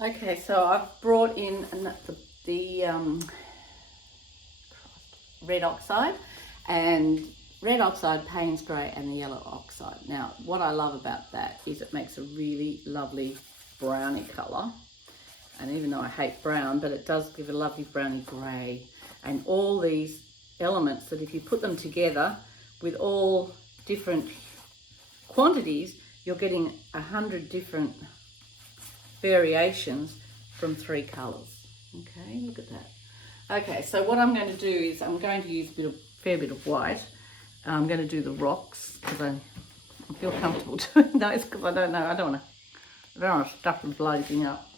Okay, so I've brought in the red oxide, and red oxide, Payne's grey, and the yellow oxide. Now, what I love about that is it makes a really lovely browny colour. And even though I hate brown, but it does give a lovely browny grey. And all these elements that if you put them together with all different quantities, you're getting 100 different variations from 3 colours. Okay, look at that. Okay, so what I'm going to do is I'm going to use fair bit of white. I'm going to do the rocks because I feel comfortable doing those because I don't know, I don't want to stuff the bloody thing up.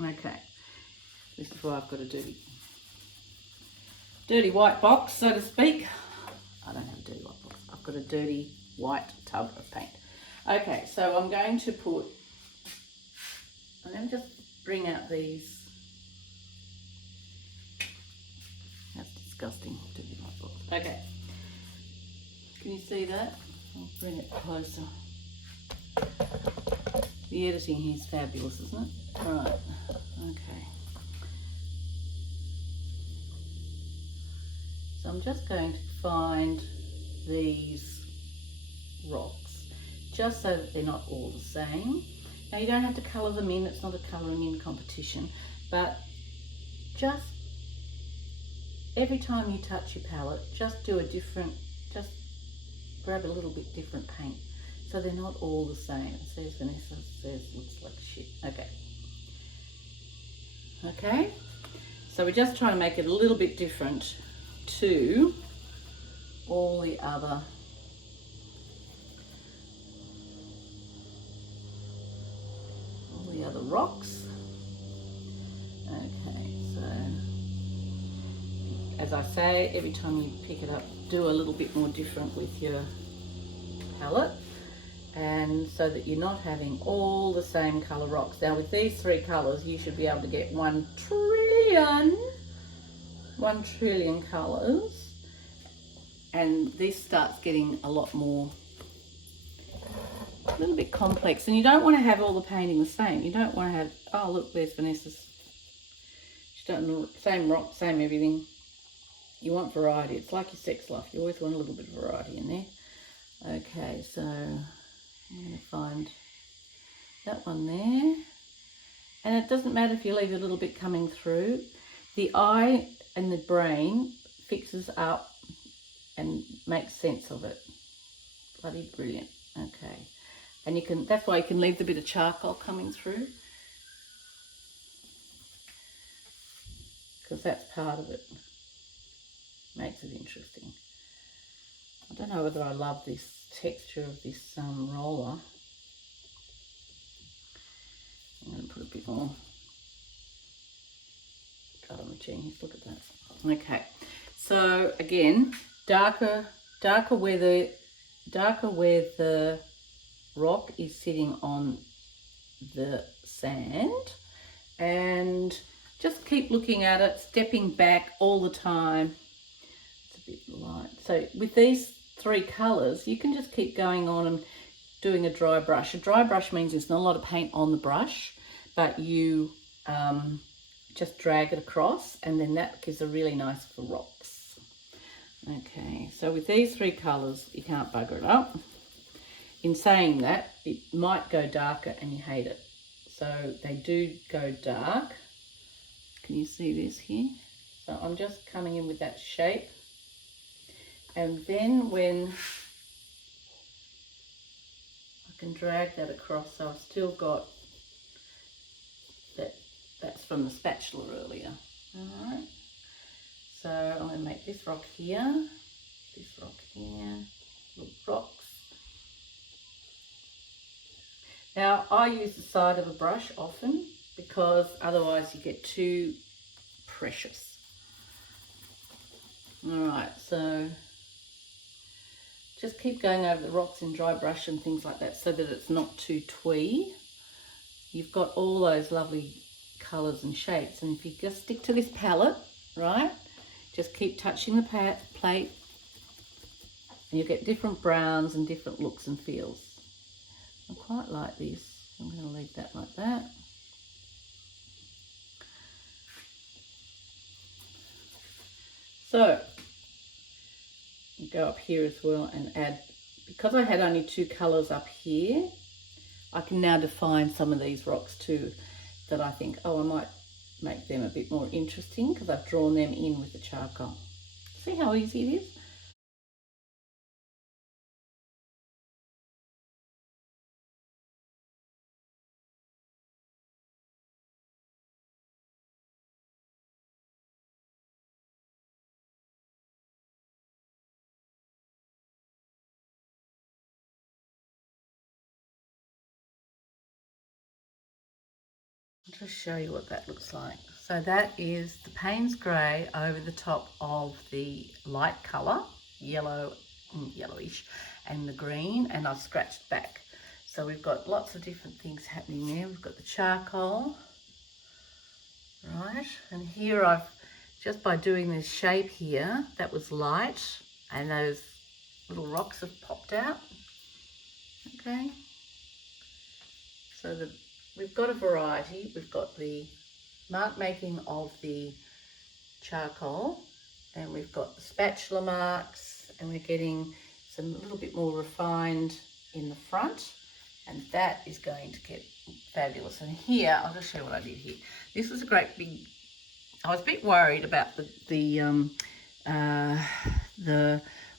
Okay, this is why I've got a dirty white box, so to speak. I don't have a dirty white box. I've got a dirty white tub of paint. Okay, so I'm going to put, I'm going to just bring out these. That's disgusting, dirty white box. Okay, can you see that? I'll bring it closer. The editing here is fabulous, isn't it? Right, okay. So I'm just going to find these rocks, just so that they're not all the same. Now you don't have to colour them in, it's not a colouring in competition, but just every time you touch your palette, just do a different, just grab a little bit different paint. So they're not all the same. It says Vanessa, says looks like shit. Okay. Okay. So we're just trying to make it a little bit different to all the other rocks. Okay, so as I say, every time you pick it up, do a little bit more different with your palette, and so that you're not having all the same colour rocks. Now with these 3 colours, you should be able to get 1 trillion colours, and this starts getting a lot more, a little bit complex. And you don't want to have all the painting the same. You don't want to have, oh look, there's Vanessa's. She's done the same rock, same everything. You want variety. It's like your sex life. You always want a little bit of variety in there. Okay, so I'm going to find that one there. And it doesn't matter if you leave a little bit coming through. The eye and the brain fixes up and makes sense of it. Bloody brilliant. Okay. And you can, that's why you can leave the bit of charcoal coming through, because that's part of it. Makes it interesting. I don't know whether I love this texture of this roller. I'm going to put a bit more cut on the cheese. Look at that. Okay, so again, darker where the rock is sitting on the sand, and just keep looking at it, stepping back all the time. It's a bit light. So with these 3 colours, you can just keep going on and doing a dry brush. A dry brush means there's not a lot of paint on the brush, but you just drag it across, and then that gives a really nice for rocks. Okay, so with these 3 colours, you can't bugger it up. In saying that, it might go darker and you hate it. So they do go dark. Can you see this here? So I'm just coming in with that shape. And then when I can drag that across, so I've still got that, that's from the spatula earlier. All right. So I'm going to make this rock here, little rocks. Now I use the side of a brush often because otherwise you get too precious. All right, so just keep going over the rocks in dry brush and things like that so that it's not too twee. You've got all those lovely colours and shapes, and if you just stick to this palette, right, just keep touching the plate and you'll get different browns and different looks and feels. I quite like this. I'm going to leave that like that. So go up here as well and add, because I had only 2 colours up here, I can now define some of these rocks too, that I think, oh, I might make them a bit more interesting because I've drawn them in with the charcoal. See how easy it is? I'll just show you what that looks like. So that is the Payne's Grey over the top of the light colour, yellow, yellowish, and the green, and I've scratched back. So we've got lots of different things happening there. We've got the charcoal, right? And here I've, just by doing this shape here, that was light, and those little rocks have popped out, okay? So we've got a variety. We've got the mark making of the charcoal, and we've got the spatula marks, and we're getting some a little bit more refined in the front, and that is going to get fabulous. And here, I'll just show you what I did here. This was a great big, I was a bit worried about the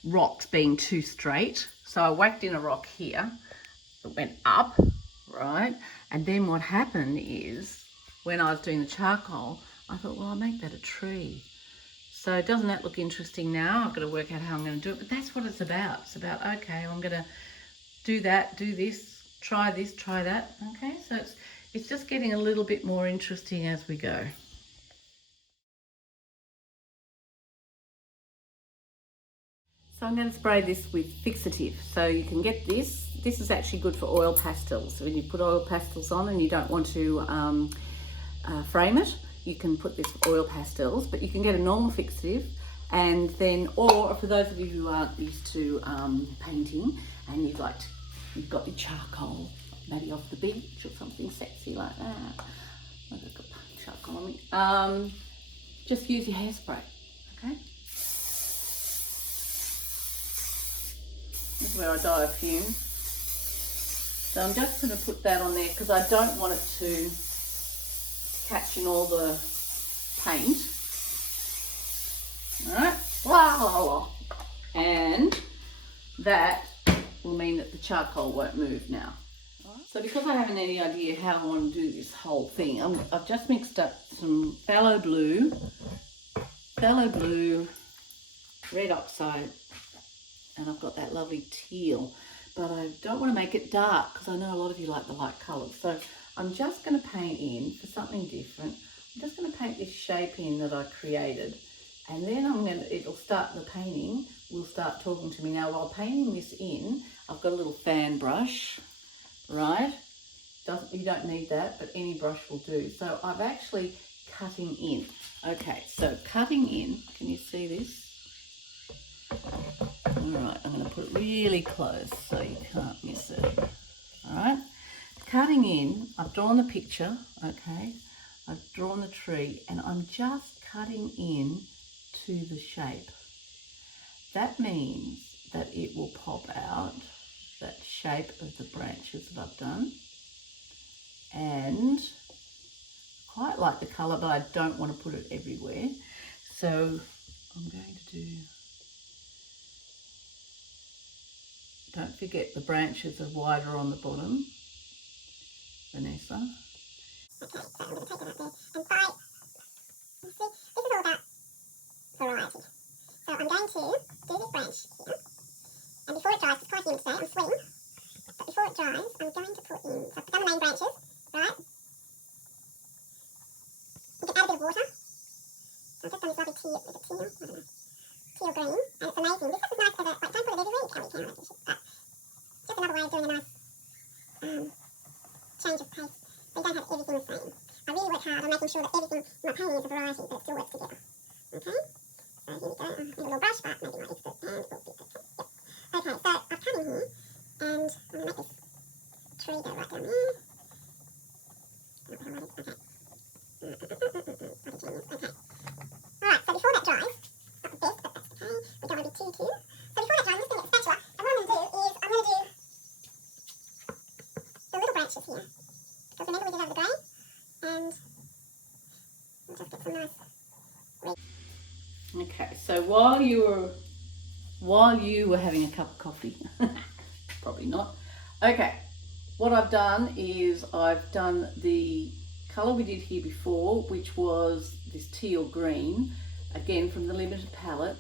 rocks being too straight, so I whacked in a rock here that went up, right? And then what happened is, when I was doing the charcoal, I thought, well, I'll make that a tree. So doesn't that look interesting now? I've got to work out how I'm going to do it, but that's what it's about. It's about, okay, I'm going to do that, do this, try that, okay? So it's just getting a little bit more interesting as we go. So I'm going to spray this with fixative. So you can get this. This is actually good for oil pastels. So when you put oil pastels on and you don't want to frame it, you can put this for oil pastels, but you can get a normal fixative. And then, or for those of you who aren't used to painting and you've got your charcoal, maybe off the beach or something sexy like that. I've got charcoal on me. Just use your hairspray, okay? This is where I dye a fume. So I'm just going to put that on there because I don't want it to catch in all the paint. Alright, wow. And that will mean that the charcoal won't move now. So because I haven't any idea how I want to do this whole thing, I've just mixed up some phthalo blue, red oxide, and I've got that lovely teal, but I don't want to make it dark because I know a lot of you like the light colours. So I'm just going to paint in for something different. I'm just going to paint this shape in that I created, and then it'll start, the painting will start talking to me. Now while painting this in, I've got a little fan brush, right? You don't need that, but any brush will do. So I'm actually cutting in. Okay, so cutting in, can you see this? Alright, I'm going to put it really close so you can't miss it. Alright, cutting in, I've drawn the picture, okay, I've drawn the tree, and I'm just cutting in to the shape. That means that it will pop out, that shape of the branches that I've done. And I quite like the colour, but I don't want to put it everywhere. So I'm going to do, don't forget the branches are wider on the bottom, Vanessa. Okay, so I'm going to take it out there. And by, you see, this is all about variety. So I'm going to do this branch here. And before it dries, it's quite humid today, I'm sweating. But before it dries, I'm going to put in, so I've done the main branches, right? You can add a bit of water. So I've just done this lovely teal, is it teal? I don't know. Teal green. And it's amazing. This is nice for the, like, don't put it everywhere, you can, but just another way of doing a nice change of pace. So you don't have everything the same. I really work hard on making sure that everything in my painting is a variety, but it still works together. Okay? So here we go. I need a little brush, but maybe my expert hand will be okay. Yep. Okay, so I've cut in here, and I'm going to make this tree go right down there. patches here. Because remember we did have the grey, and we'll just get some nice. Okay, so while you were having a cup of coffee, probably not. Okay, what I've done is I've done the colour we did here before, which was this teal green, again from the limited palette,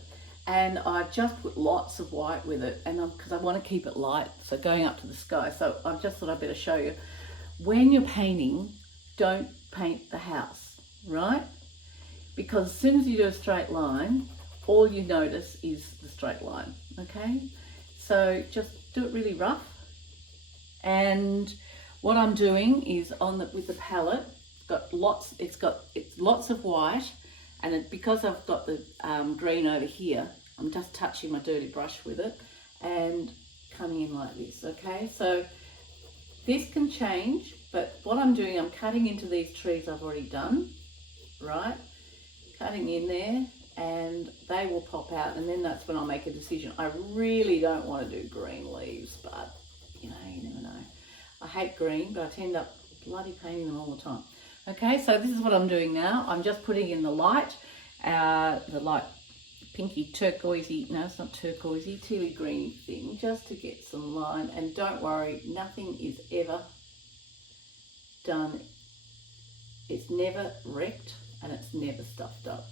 and I've just put lots of white with it, and because I want to keep it light, so going up to the sky. So I've just thought I'd better show you. When you're painting, don't paint the house, right? Because as soon as you do a straight line, all you notice is the straight line, okay? So just do it really rough. And what I'm doing is with the palette, it's lots of white, and because I've got the green over here, I'm just touching my dirty brush with it and coming in like this, okay? So this can change, but what I'm doing, I'm cutting into these trees I've already done, right? Cutting in there, and they will pop out, and then that's when I'll make a decision. I really don't want to do green leaves, but you never know. I hate green, but I tend up bloody painting them all the time. Okay, so this is what I'm doing now. I'm just putting in the light pinky turquoisey, no, it's not turquoisey, tealy greeny thing, just to get some line. And don't worry, nothing is ever done. It's never wrecked, and it's never stuffed up.